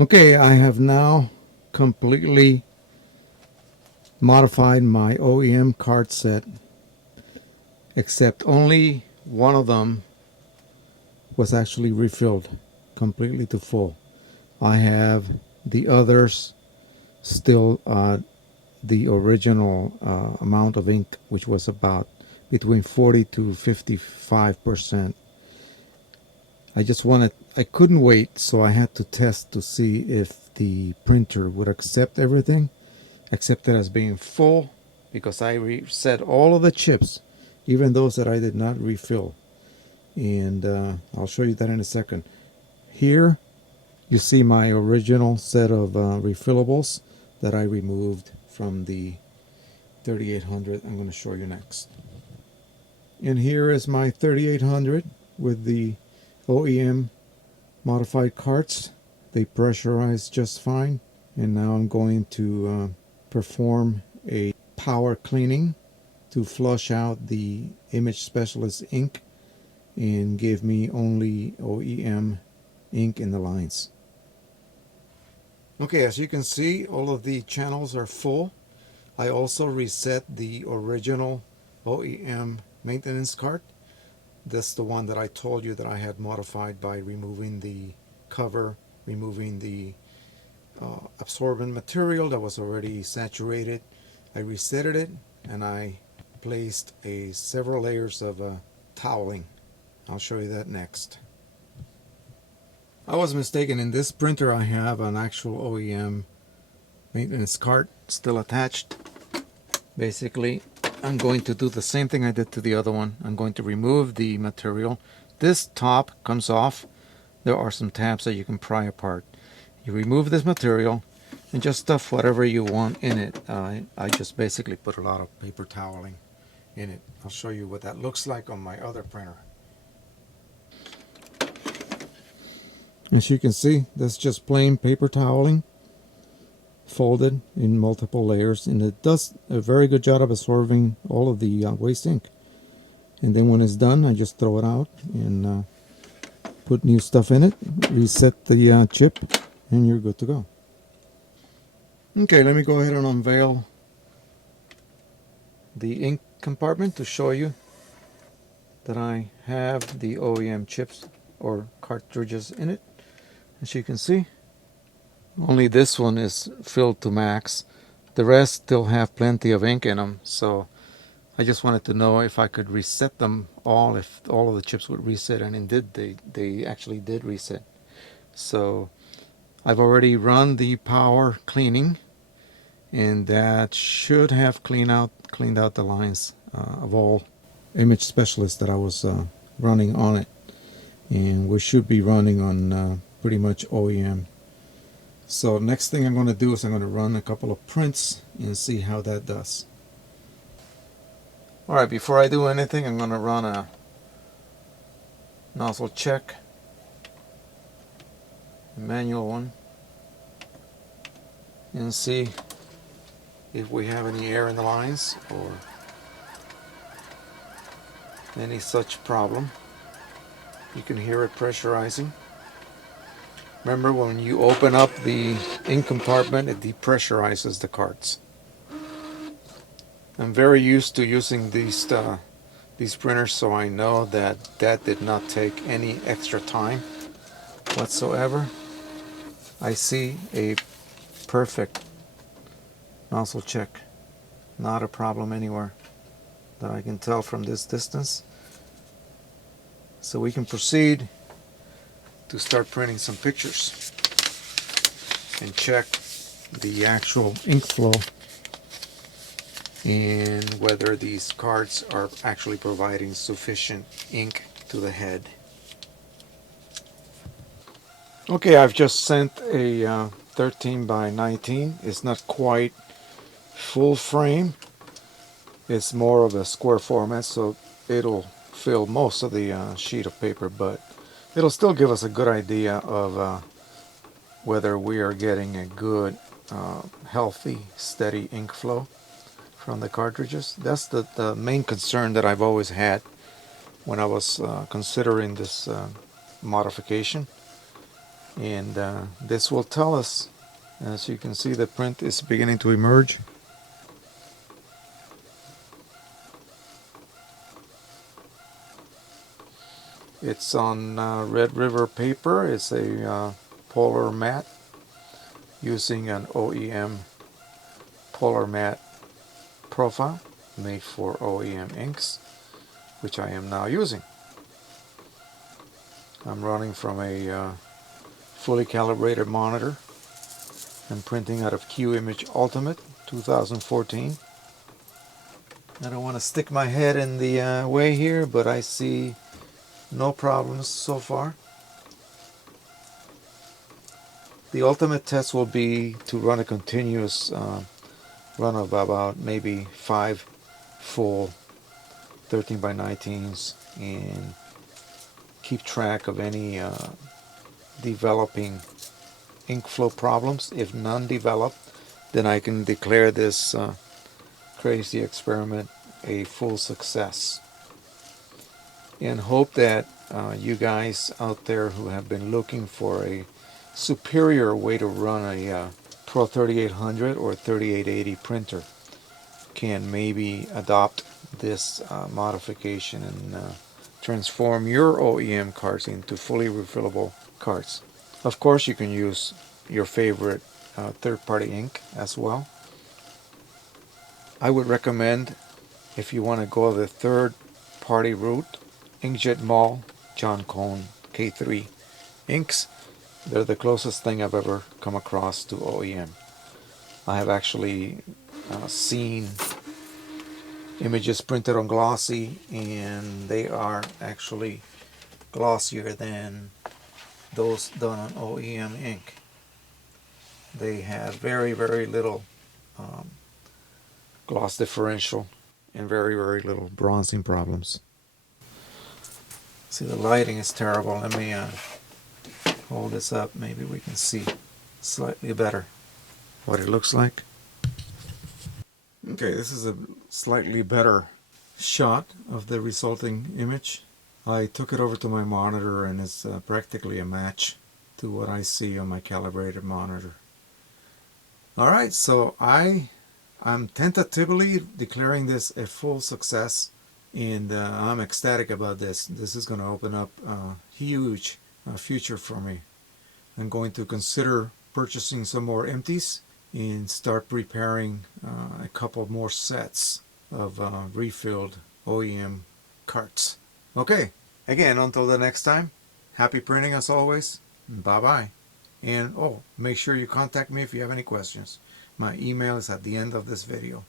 Okay, I have now completely modified my OEM cart set, except only one of them was actually refilled completely to full. I have the others still the original amount of ink, which was about between 40 to 55%. I couldn't wait, so I had to test to see if the printer would accept everything, accept it as being full, because I reset all of the chips, even those that I did not refill. And I'll show you that in a second. Here you see my original set of refillables that I removed from the 3800. I'm going to show you next. And here is my 3800 with the OEM modified carts. They pressurize just fine. And now I'm going to perform a power cleaning to flush out the Image Specialist ink and give me only OEM ink in the lines. Okay, as you can see, all of the channels are full. I also reset the original OEM maintenance cart. That's the one that I told you that I had modified by removing the cover, removing the absorbent material that was already saturated. I resetted it and I placed several layers of toweling. I'll show you that next. I was mistaken. In this printer I have an actual OEM maintenance cart still attached. Basically, I'm going to do the same thing I did to the other one. I'm going to remove the material. This top comes off. There are some tabs that you can pry apart. You remove this material and just stuff whatever you want in it. I just basically put a lot of paper toweling in it. I'll show you what that looks like on my other printer. As you can see, that's just plain paper toweling folded in multiple layers, and it does a very good job of absorbing all of the waste ink. And then when it's done, I just throw it out and put new stuff in it, reset the chip, and you're good to go. Okay, let me go ahead and unveil the ink compartment to show you that I have the OEM chips or cartridges in it. As you can see, only this one is filled to max. The rest still have plenty of ink in them, so I just wanted to know if I could reset them all, if all of the chips would reset, and indeed they actually did reset. So I've already run the power cleaning, and that should have cleaned out the lines of all Image Specialist that I was running on it. And we should be running on pretty much OEM. So next thing I'm going to do is I'm going to run a couple of prints and see how that does. Alright, before I do anything, I'm going to run a nozzle check, a manual one, and see if we have any air in the lines or any such problem. You can hear it pressurizing. Remember, when you open up the ink compartment, it depressurizes the carts. I'm very used to using these printers, so I know that did not take any extra time whatsoever. I see a perfect nozzle check. Not a problem anywhere that I can tell from this distance. So we can proceed to start printing some pictures and check the actual ink flow and whether these carts are actually providing sufficient ink to the head. Okay, I've just sent a 13 by 19. It's not quite full frame. It's more of a square format, so it'll fill most of the sheet of paper, but it'll still give us a good idea of whether we are getting a good, healthy, steady ink flow from the cartridges. That's the main concern that I've always had when I was considering this modification. And this will tell us, as you can see, the print is beginning to emerge. It's on Red River paper. It's a polar matte using an OEM polar matte profile made for OEM inks, which I am now using. I'm running from a fully calibrated monitor and printing out of Qimage Ultimate 2014. I don't want to stick my head in the way here, but I see no problems so far. The ultimate test will be to run a continuous run of about maybe 5 full 13 by 19s and keep track of any developing ink flow problems. If none develop, then I can declare this crazy experiment a full success, and hope that you guys out there who have been looking for a superior way to run a Pro 3800 or 3880 printer can maybe adopt this modification and transform your OEM carts into fully refillable carts. Of course, you can use your favorite third-party ink as well. I would recommend, if you want to go the third-party route, Inkjet Mall John Cone K3 inks. They're the closest thing I've ever come across to OEM. I have actually seen images printed on glossy, and they are actually glossier than those done on OEM ink. They have very, very little gloss differential and very, very little bronzing problems. See, the lighting is terrible. Let me hold this up. Maybe we can see slightly better what it looks like. Okay, this is a slightly better shot of the resulting image. I took it over to my monitor and it's practically a match to what I see on my calibrated monitor. Alright, so I'm tentatively declaring this a full success, and I'm ecstatic about this. This is going to open up a huge future for me. I'm going to consider purchasing some more empties and start preparing a couple more sets of refilled OEM carts. Okay, again, until the next time, happy printing as always. Bye bye. And make sure you contact me if you have any questions. My email is at the end of this video.